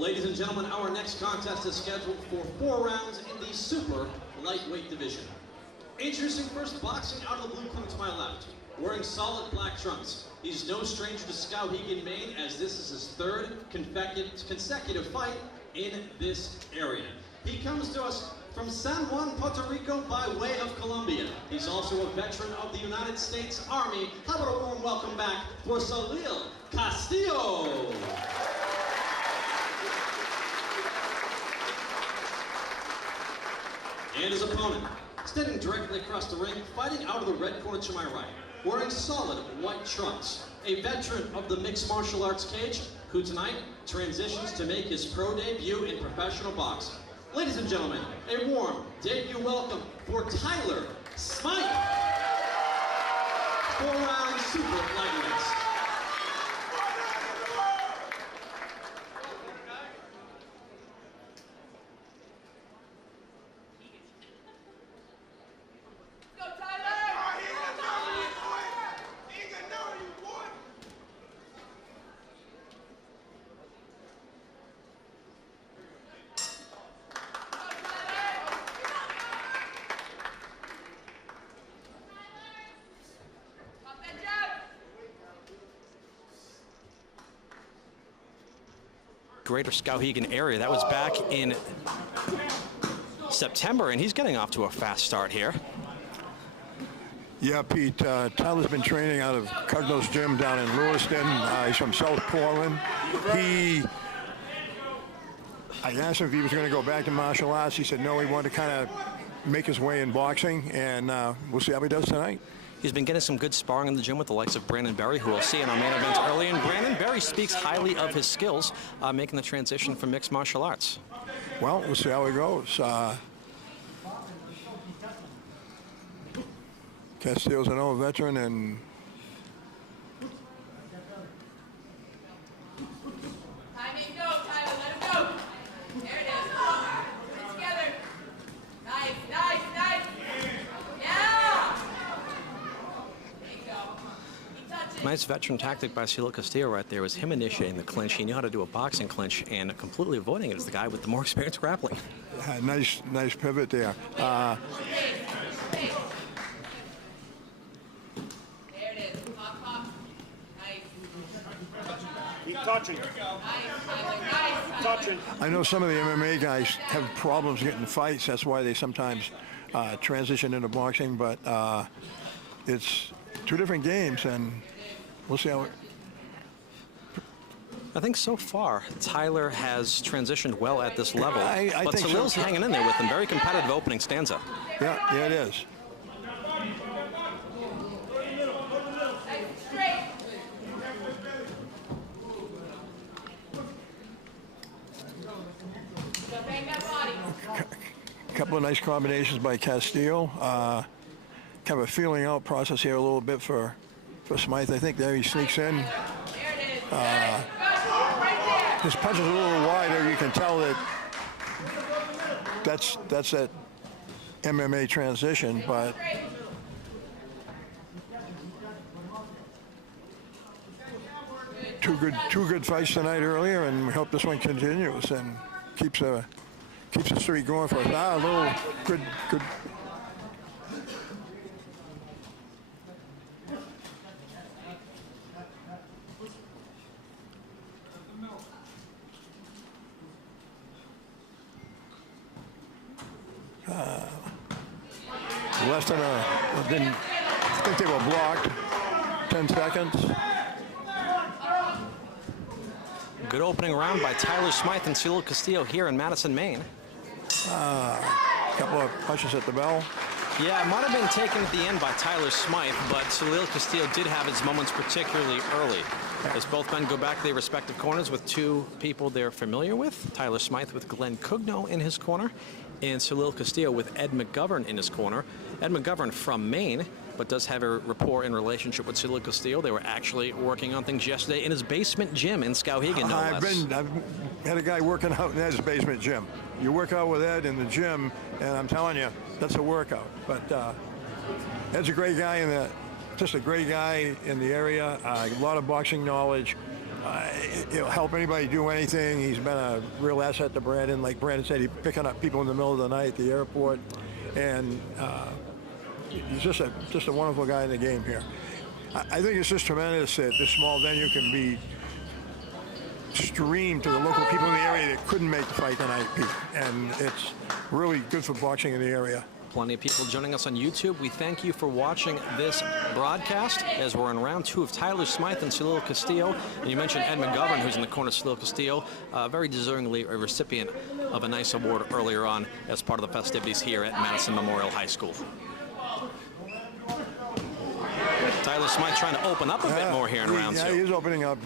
Ladies and gentlemen, our next contest is scheduled for 4 rounds in the super lightweight division. Introducing first, boxing out of the blue corner to my left, wearing solid black trunks. He's no stranger to Skowhegan, Maine, as this is his 3rd consecutive fight in this area. He comes to us from San Juan, Puerto Rico by way of Colombia. He's also a veteran of the United States Army. How about a warm welcome back for Celiel Castillo. And his opponent, standing directly across the ring, fighting out of the red corner to my right, wearing solid white trunks, a veteran of the mixed martial arts cage, who tonight transitions to make his pro debut in professional boxing. Ladies and gentlemen, a warm debut welcome for Tyler Smythe. 4-round super lightweights. Greater Skowhegan area. That was back in September, and he's getting off to a fast start here. Yeah, Pete, Tyler's been training out of Cardinals Gym down in Lewiston. He's from South Portland. I asked him if he was going to go back to martial arts. He said no, he wanted to kind of make his way in boxing, and we'll see how he does tonight. He's been getting some good sparring in the gym with the likes of Brandon Berry, who we'll see in our main event early. And Brandon Berry speaks highly of his skills, making the transition from mixed martial arts. Well, we'll see how it goes. Castillo's an old veteran, and nice veteran tactic by Celiel Castillo right there was him initiating the clinch. He knew how to do a boxing clinch, and completely avoiding it is the guy with the more experience grappling. Nice pivot there. There it is. Pop, pop. Nice. Keep touching. Nice. Touching. I know some of the MMA guys have problems getting fights. That's why they sometimes transition into boxing, but it's 2 different games, and we'll see how it... I think so far, Tyler has transitioned well at this level. I but think Celiel's so. hanging in there with him. Very competitive opening stanza. Yeah, it is. A couple of nice combinations by Castillo. Kind of a feeling out process here a little bit for Smythe. I think there he sneaks in. His punch is a little wider. You can tell that that's that MMA transition, but two good fights tonight earlier, and we hope this one continues and keeps the streak going for a little good. Less than I think they were blocked. 10 seconds. Good opening round by Tyler Smythe and Celiel Castillo here in Madison, Maine. A couple of punches at the bell. Yeah, it might have been taken at the end by Tyler Smythe, but Celiel Castillo did have his moments particularly early. As both men go back to their respective corners with 2 people they're familiar with. Tyler Smythe with Glenn Cugno in his corner, and Celiel Castillo with Ed McGovern in his corner. Ed McGovern from Maine, but does have a rapport and relationship with Celiel Castillo. They were actually working on things yesterday in his basement gym in Skowhegan, no less. I've had a guy working out in Ed's basement gym. You work out with Ed in the gym, and I'm telling you, that's a workout. But Ed's a great guy just a great guy in the area. A lot of boxing knowledge. He'll help anybody do anything. He's been a real asset to Brandon. Like Brandon said, he's picking up people in the middle of the night at the airport, and he's just a wonderful guy in the game here. I think it's just tremendous that this small venue can be streamed to the local people in the area that couldn't make the fight tonight, Pete. And it's really good for boxing in the area. Plenty of people joining us on YouTube. We thank you for watching this broadcast as we're in round 2 of Tyler Smythe and Celiel Castillo. And you mentioned Ed McGovern, who's in the corner of Celiel Castillo, very deservingly a recipient of a nice award earlier on as part of the festivities here at Madison Memorial High School. Tyler Smythe trying to open up a bit more here in round 2. Yeah, he's opening up.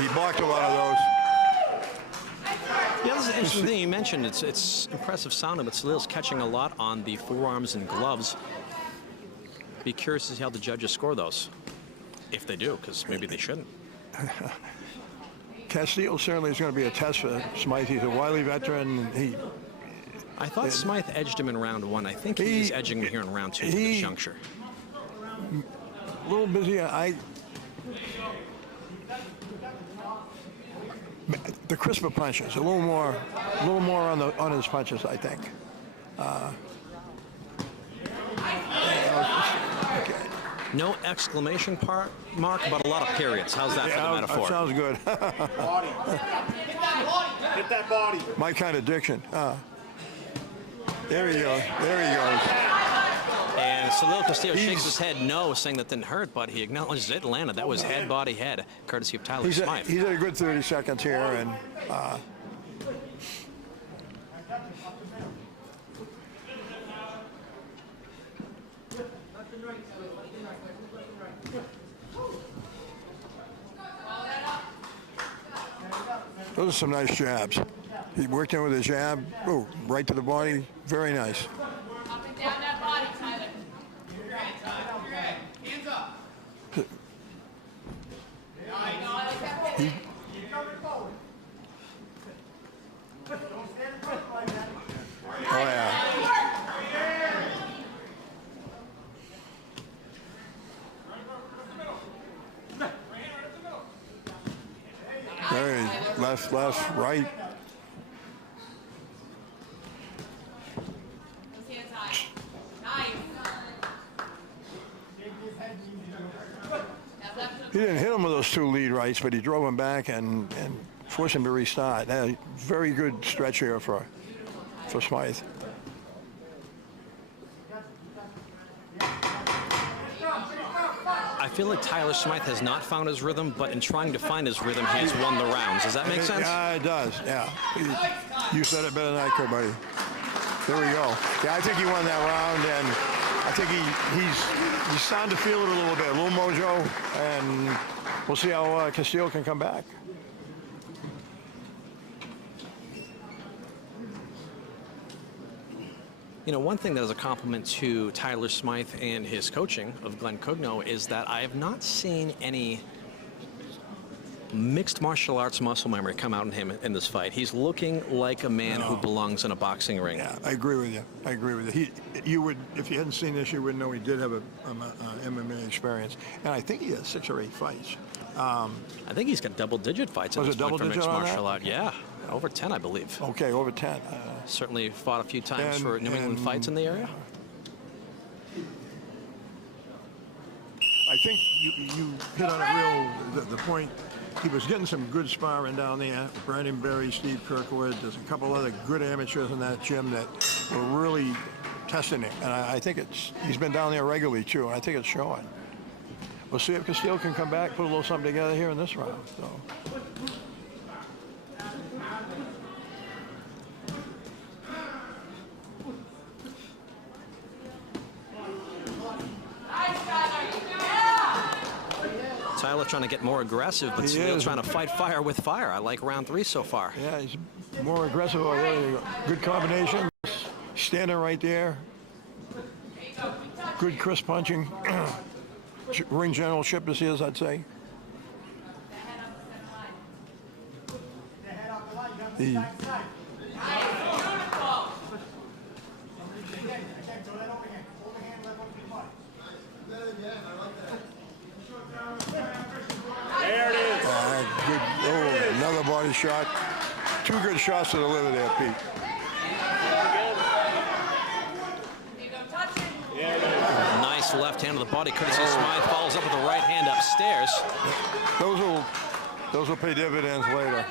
He blocked a lot of those. Yeah, this is an interesting thing you mentioned. It's impressive sounding, but Celiel's catching a lot on the forearms and gloves. Be curious to see how the judges score those, if they do, because maybe they shouldn't. Castillo certainly is going to be a test for Smythe. He's a wily veteran. I thought Smythe edged him in round 1. I think he's edging him here in round 2 at this juncture. A little busy. The crisper punches, a little more on his punches, I think. Okay. No exclamation mark, but a lot of periods. How's that for the metaphor? That sounds good. Body. Hit that body. My kind of diction. There he goes. There he goes. And Celiel Castillo shakes his head no, saying that didn't hurt, but he acknowledges it landed. That was head, body, head, courtesy of Tyler Smythe. He's at a good 30 seconds here, and those are some nice jabs. He worked in with a jab, right to the body, very nice. Up and down that body, Tyler. Hands up. Oh, yeah. Very left, right. Those hands high. Nice. That left hook. He didn't hit him with those 2 lead rights, but he drove him back and forced him to restart. Very good stretch here for Smythe. I feel like Tyler Smythe has not found his rhythm, but in trying to find his rhythm, he has won the rounds. Does that make sense? Yeah, it does. Yeah. You said it better than I could, buddy. There we go. Yeah, I think he won that round, and I think he's starting to feel it a little bit, a little mojo, and we'll see how Castillo can come back. You know, one thing that is a compliment to Tyler Smythe and his coaching of Glenn Cugno is that I have not seen any mixed martial arts muscle memory come out in him in this fight. He's looking like a man who belongs in a boxing ring. Yeah, I agree with you. I agree with you. You would, if you hadn't seen this, you wouldn't know he did have a MMA experience. And I think he has 6 or 8 fights. I think he's got double-digit fights at this point for mixed martial art. Yeah, over 10, I believe. Okay, over 10. Certainly fought a few times for New England fights in the area. I think you hit on a the point. He was getting some good sparring down there. Brandon Berry, Steve Kirkwood. There's a couple other good amateurs in that gym that were really testing him. And I think he's been down there regularly, too. And I think it's showing. We'll see if Castillo can come back, put a little something together here in this round. So. Tyler trying to get more aggressive, but Celiel trying to fight fire with fire. I like round 3 so far. Yeah, he's more aggressive. There you go. Good combination. Standing right there. good crisp punching. Ring generalship this is, I'd say. The There it is. good, another body shot. 2 good shots to the liver there, Pete. Nice left hand to the body. Courtesy Smythe follows up with the right hand upstairs. Those will pay dividends later.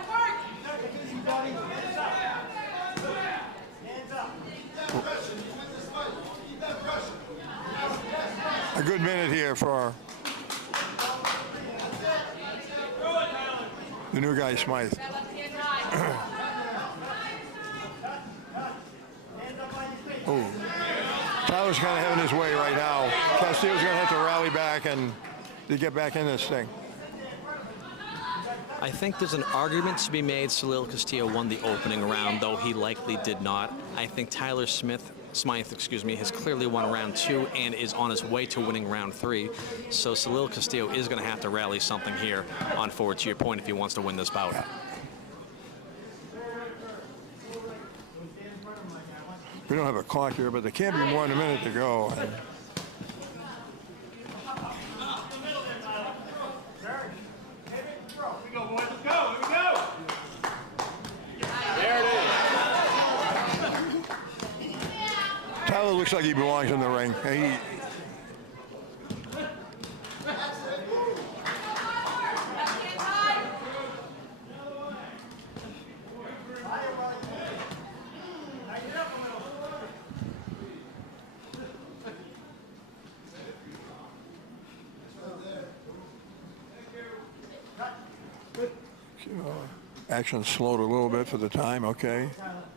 A good minute here for the new guy, Smythe. Oh, Tyler's kind of having his way right now. Castillo's going to have to rally back and to get back in this thing. I think there's an argument to be made. Celiel Castillo won the opening round, though he likely did not. I think Smythe, has clearly won round 2 and is on his way to winning round 3. So Celiel Castillo is going to have to rally something here on forward, to your point, if he wants to win this bout. We don't have a clock here, but there can't be more than a minute to go. Here we go, boys. Let's go. Here we go. There it is. Tyler looks like he belongs in the ring. Action slowed a little bit for the time, okay.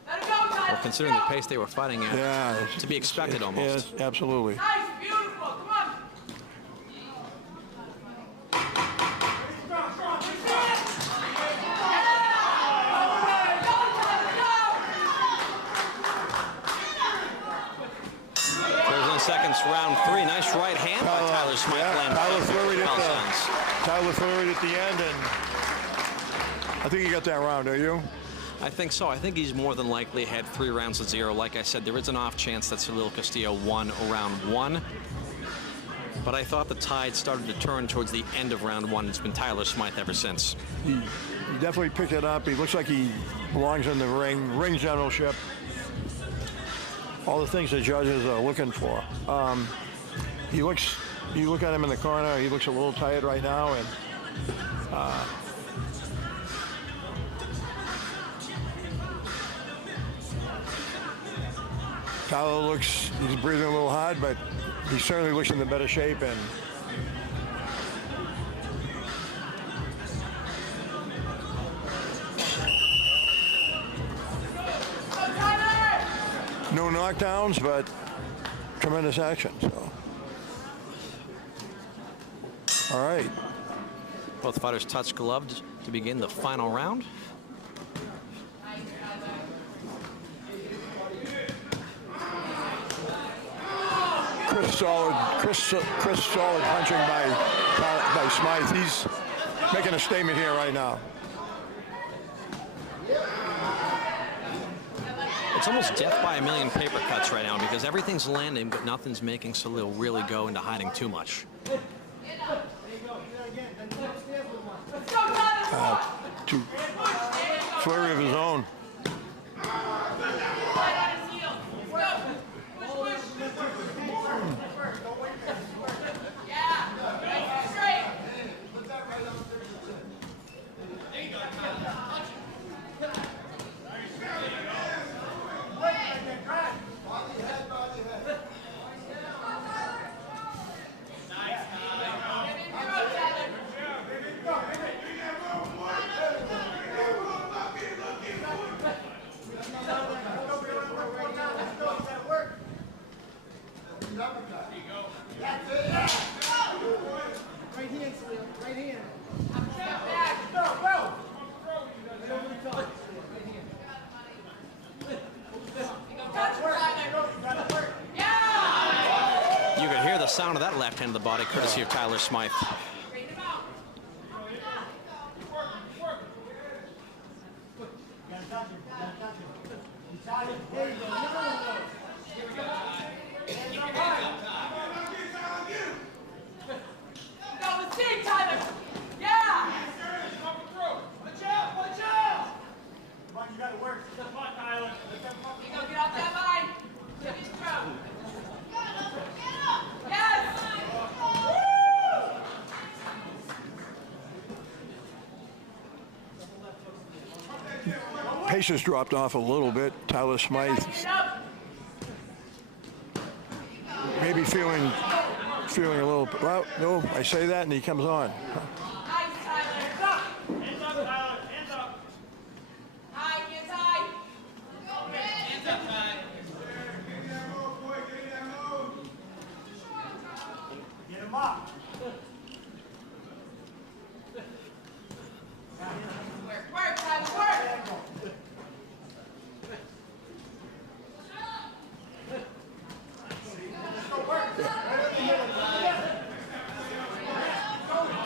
Well, considering the pace they were fighting at, Yeah, to be expected almost. Yes, absolutely. Nice, beautiful, come on. Seconds, round 3. Nice right hand by Tyler Smythe. Yeah, Tyler flurried at the end, and I think he got that round, are you? I think so. I think he's more than likely had 3 rounds to 0. Like I said, there is an off chance that Celiel Castillo won round 1. But I thought the tide started to turn towards the end of round 1. It's been Tyler Smythe ever since. He definitely picked it up. He looks like he belongs in the ring generalship. All the things the judges are looking for. You look at him in the corner, he looks a little tired right now, and Tyler he's breathing a little hard, but he certainly looks in the better shape, and no knockdowns, but tremendous action. So, all right. Both fighters touch gloved to begin the final round. Chris solid punching by Smythe. He's making a statement here right now. It's almost death by a million paper cuts right now because everything's landing, but nothing's making Celiel really go into hiding too much. Flurry of his own. sound of that left hand of the body, courtesy of Tyler Smythe. Pace has dropped off a little bit. Tyler Smythe maybe feeling a little. Well, no, I say that and he comes on.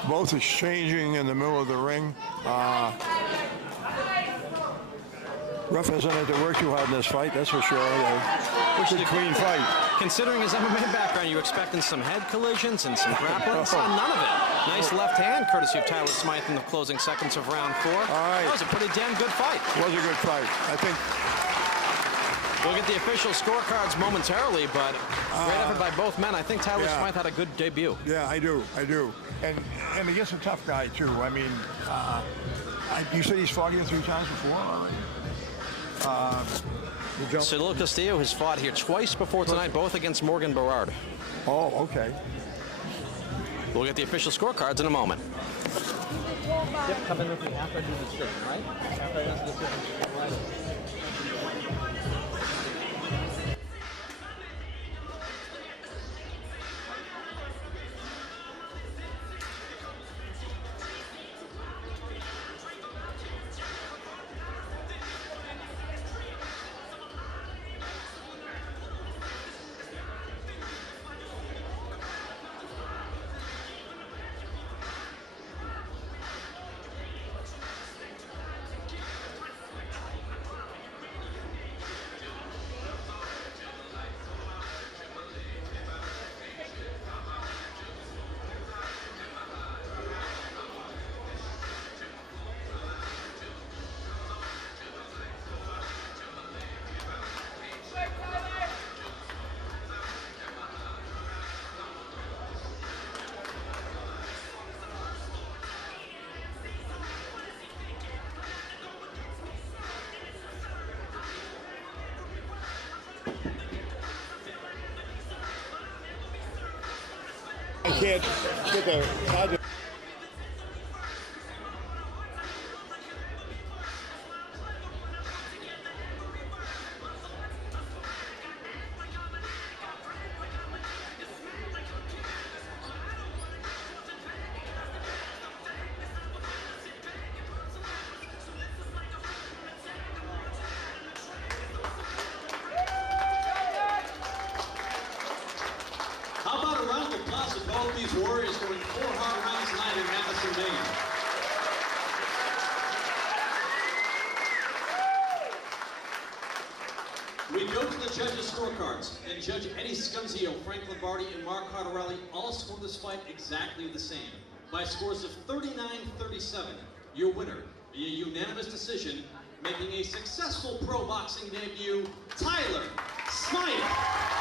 Both exchanging in the middle of the ring. Ref hasn't had to work too hard in this fight, that's for sure. Which is a clean fight. Considering his MMA background, you expecting some head collisions and some grappling? None of it. Nice left hand, courtesy of Tyler Smythe in the closing seconds of round 4. All right. That was a pretty damn good fight. It was a good fight. I think we'll get the official scorecards momentarily, but great effort by both men. I think Tyler Smythe had a good debut. Yeah, I do. And against a tough guy, too. I mean, you said he's fought you 3 times before already? Celiel Castillo has fought here twice before tonight, both against Morgan Berard. Oh, okay. We'll get the official scorecards in a moment. Yep, come in with me after I do the decision, right? After I do the decision, right? I can't get the. How about a round of applause for both these warriors going 4 hard rounds tonight in Madison, Maine. We go to the judges' scorecards, and Judge Eddie Scunzio, Frank Lombardi, and Mark Cardarelli all scored this fight exactly the same, by scores of 39-37. Your winner, via unanimous decision, making a successful pro boxing debut, Tyler Smythe.